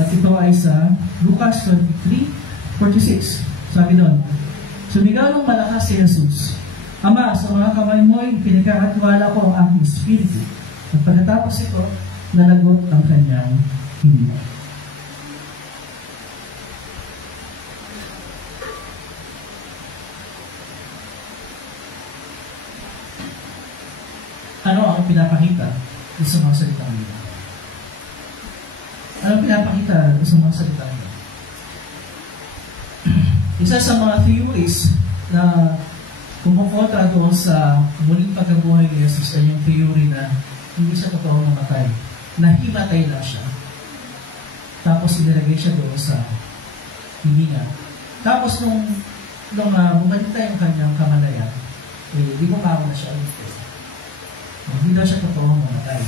At ito ay sa Lucas 23:46. Sabi doon, sumigaw ng malakas si Jesus, Ama, sa mga kamay mo ay pinagkakatiwala ko ang aking espiritu. At pagkatapos ito, nalagot ang kanyang hininga. Ano ang pinapakita sa mga salitang nila? Ano ang pinapakita sa mga salitang nila? Isa sa mga theories na kumukontra doon sa muling pagkabuhay ni Jesus ay yung theory na hindi siya totoong namatay. Nahimatay lang siya. Tapos inilagay siya doon sa hininga. Tapos nung bumalik yung kanyang kamalayan, di mo kawa na siya ulit. Hindi daw siya totoong namatay.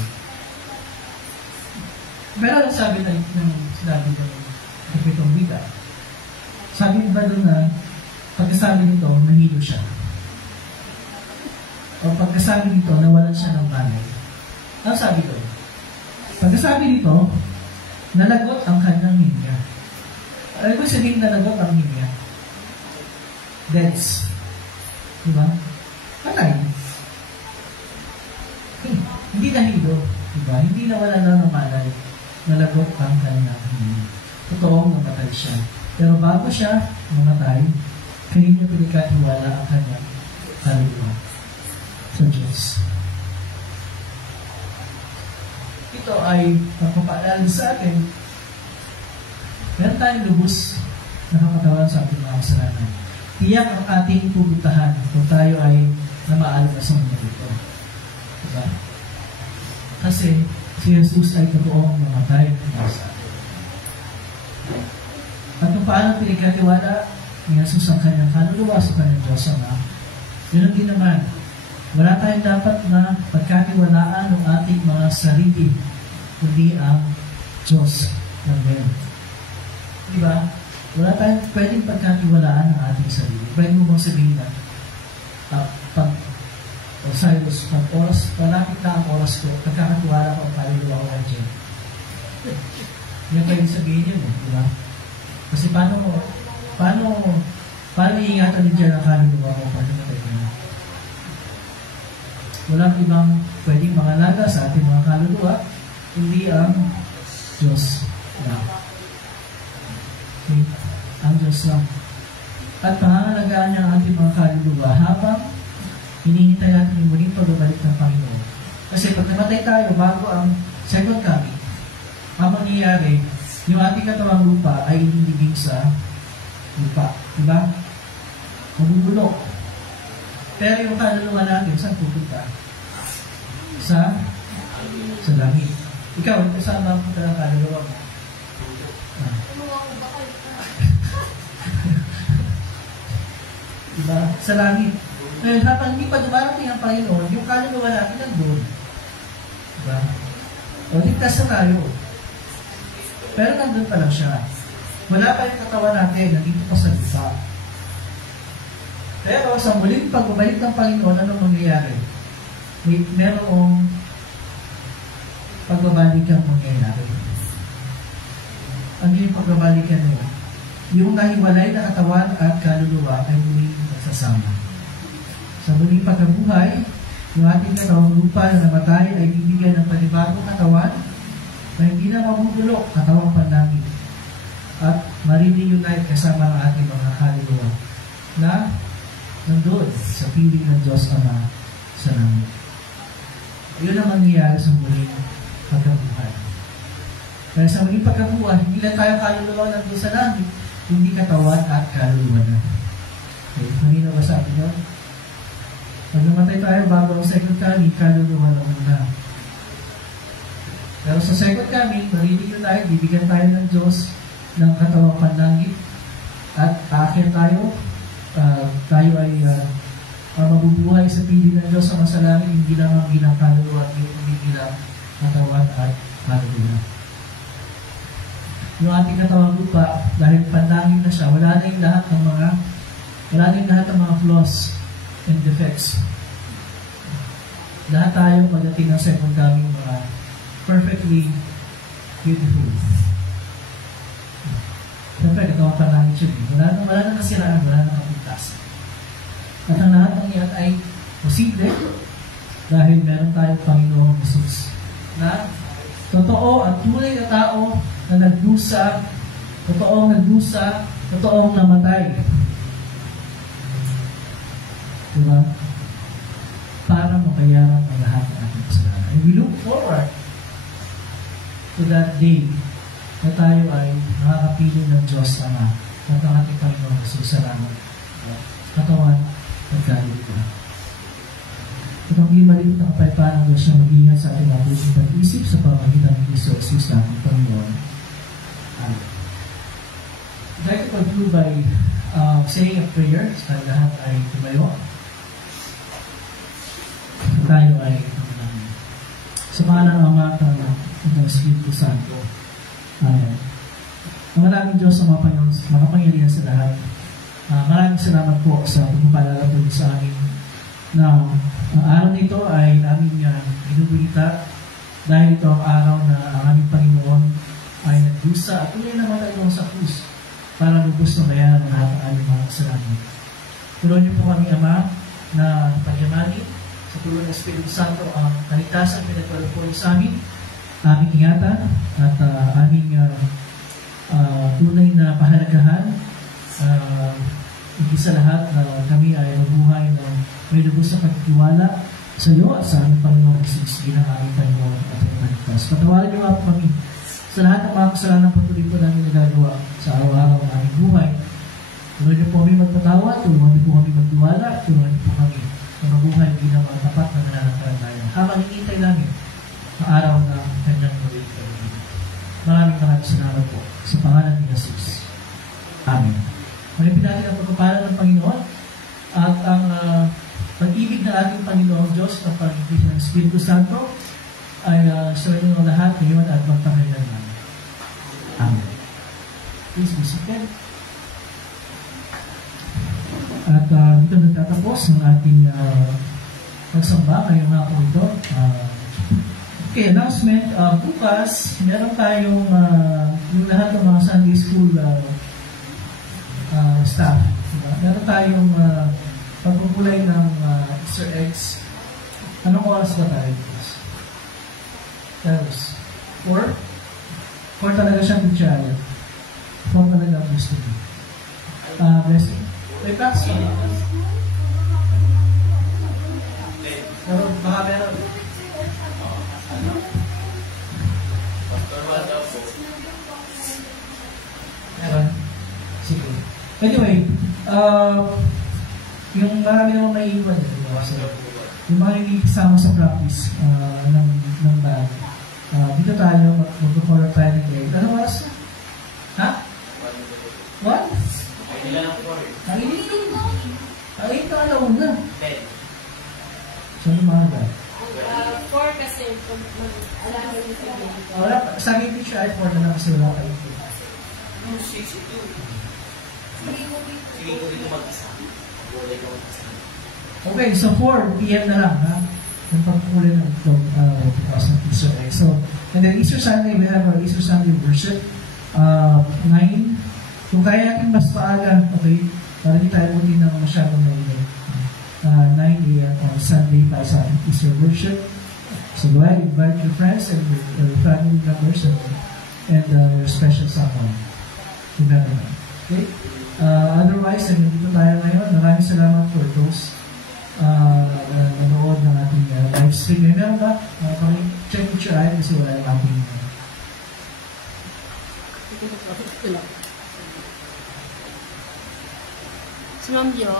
Pero ang sabi ng sinabi ng kapitong bida, sabi ba doon na pagkasabi nito, nahilo siya. O pagkasabi nito, nawalan siya ng malay. Ang sabi doon? Pagkasabi nito, nalagot ang kanyang hininga. Alam ko sabihin nalagot ang hininga? Deaths. Diba? Patay. Hindi nahilo. Diba? Hindi nawalan na ng malay. Nalagot ang kanyang hininga. Totoong namatay siya. Pero bago siya mamatay, kanina pinagkatiwala ang kanyang kaluluwa sa Diyos. Ito ay napapaalala sa atin, meron tayong lubos na kapatawan sa ating mga kasalanan. Tiyak ang ating pupuntahan kung tayo ay namaalam na sa mundo ito. Diba? Kasi si Jesus ay totoong namatay sa atin. At kung paano pinagkatiwala ni Jesus ang kanyang kaluluwa sa kanyang Diyos Ama, yun din naman, wala tayong dapat na pagkatiwalaan ng ating mga sarili, kundi ang Diyos ng Diyos. Diba? Wala tayong pwedeng pagkatiwalaan ng ating sarili. Pwede mo bang sabihin na, Cyrus, malapit na ang oras ko, pagkakatiwala ko ang kaluluwa ko ng Diyos. Yan pwede sabihin yun, diba? Kasi paano iingatan din dyan ang kaluluwa mo pag namatay ka na? Walang ibang pwedeng mangalaga sa ating mga kaluluwa, hindi ang Diyos lang. Okay? Ang Diyos lang. At pangangalagaan niya ang ating mga kaluluwa habang hinihintay natin yung muling pagbabalik ng Panginoon. Kasi pag namatay tayo bago ang second coming, ang mangyayari, yung ating katawang lupa ay ililibing sa lupa. Diba? Mabubulok. Pero yung kaluluwa natin, saan pupunta? Sa langit. Ikaw, saan ba pupunta ng kaluluwa mo? Diba? Sa langit. Ngayon, habang hindi pa dumarating ang Panginoon, yung kaluluwa natin nandun. Diba? O, ligtas na tayo. Pero nandun pa lang siya. Wala pa yung katawan natin, nandito pa sa lupa. Pero sa muling pagbabalik ng Panginoon, anong mangyayari? Merong pagbabalik ang mangyayari. Ano yung pagbabalikan mo? Yung nahiwalay na katawan at kaluluwa ay muling nagsasama. Sa muling pagkabuhay, yung ating katawang lupa na namatay ay bibigyan ng panibagong katawan na hindi na mabubulok, katawang panangin. At marireunite kasama ang ating mga kaluluwa na nandun sa piling ng Diyos Ama sa langit. Yun ang mangyayari sa muling pagkabuhay. Kaya sa muling pagkabuhay, hindi lang tayo kaluluwa nandun sa langit, hindi katawan at kaluluwa na. Okay, kanina ba sabi doon? Pag namatay tayo bago ang second coming, kaluluwa na muna. Pero sa second coming, marinig tayo, bibigyan tayo ng Diyos ng katawang panlangit at aakyat tayo, tayo ay mabubuhay sa piling ng Diyos sa masalangit, hindi lamang bilang kaluluwa at hindi bilang katawan at kaluluwa. Yung ating katawang lupa, dahil panlangit na siya, wala na yung lahat ng mga flaws and defects. Lahat tayo pagdating ng second coming, perfectly beautiful. Siyempre, katawang panlangit siya. Wala na nasiraan, wala na kapintas. At ang lahat ng iyan ay posible dahil meron tayong Panginoong Jesus na totoo at tunay na tao na nagdusa, totoong namatay. Diba? Para mabayaran ang lahat ng ating kasalanan. And we look forward to that day na tayo ay nakakapiling ng Diyos Ama at ang ating Panginoon Jesus sa langit. Katawan at kaluluwa. Itong di maliit na kapayapaan ng Diyos na mag-ingat sa ating mabuting pag-isip sa pamamagitan ng Kristo Jesus na ating Panginoon. Amen. I'd like to conclude by saying a prayer sa lahat ay tumayo. Tayo ay sa mga ng Ama at ng Espiritu Santo. Amen. Ang maraming Diyos sa mga makapangyarihan sa lahat. Maraming salamat po sa pagpapalala po sa amin na ang araw nito ay aming inubuhita dahil ito ang araw na ang aming Panginoon ay nagdusa at tuloy naman tayo sa krus para lubos na bayaran ng lahat ng aming mga kasalanan. Tulungan niyo po kami, Ama, na pagyamanin sa tulong ng Espiritu Santo ang kaligtasan pinagpalo po sa amin, aming ingatan at aming tunay na pahalagahan. Hindi sa lahat na kami ay mabuhay ng may lubos na pagtitiwala sa iyo at sa aming Panginoon Jesus bilang aming Panginoon at Panginoon. Patawarin niyo po kami sa lahat ng mga kasalanan patuloy po namin nagagawa sa araw-araw ng aming buhay. Tulungan niyo po kami magpatawa, tulungan niyo po kami magtiwala, tulungan niyo po kami na mabuhay bilang mga tapat na nananampalataya. Habang hinihintay namin ang araw na kanyang mabalik kami. Maraming salamat po sa pangalan ni Jesus. Amen. Manipin natin ang pagpapalan ng Panginoon at ang pag-ibig ng ating Panginoong Diyos at pag-ibig ng Espiritu Santo ay sa inyo ng lahat ngayon at magpangailan namin. Amen. Please be seated. At dito nagtatapos ang ating pagsamba ngayong hapon ito. Okay, announcement. Bukas, meron tayong yung lahat ng mga Sunday School staff. Diba? Meron tayong pagpupulay ng Easter eggs. Anong oras ba tayo? Tapos, 4? 4 talaga siyang picture. 4 talaga ang gusto niyo. Blessing. May taxi. Pero baka meron. Meron. Sige. Anyway, yung marami naman may iwan. Yung mga hindi kasama sa practice ng band. Dito tayo, mag-perform tayo ng grade. Anong oras na? Ha? 1? Ay, nila lang 4. Ay, ito alaon na. 10. So, ano mga ba? 4 kasi, alam mo yung sabi. Wala, sabi yung picture ay 4 na lang kasi wala kayo. 62. Sige ko dito mag-isa. Okay, so 4 p.m. na lang, ha? Yung pagkukulin ng bukas ng Easter egg. So, and then Easter Sunday, we have our Easter Sunday worship. 9. Kung kaya natin mas paaga, okay, para hindi tayo muli na masyadong maingay. 9 a.m. on Sunday para sa Easter worship. So, go ahead, invite your friends and your family members and and your special someone. Remember that. Okay? Otherwise, nandito tayo ngayon. Maraming salamat for those nanood ng ating live stream. Meron ba? Check with your eye kasi wala yung ating Si Ma'am Jo.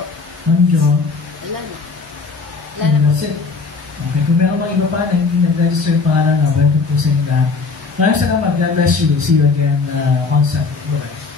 Ma'am Jo. Wala na. That's it. Okay, kung meron mga iba pa na hindi nag-register yung pangalan, welcome po sa inyo lahat. Maraming salamat. God bless you. See you again on Sunday. Bye-bye.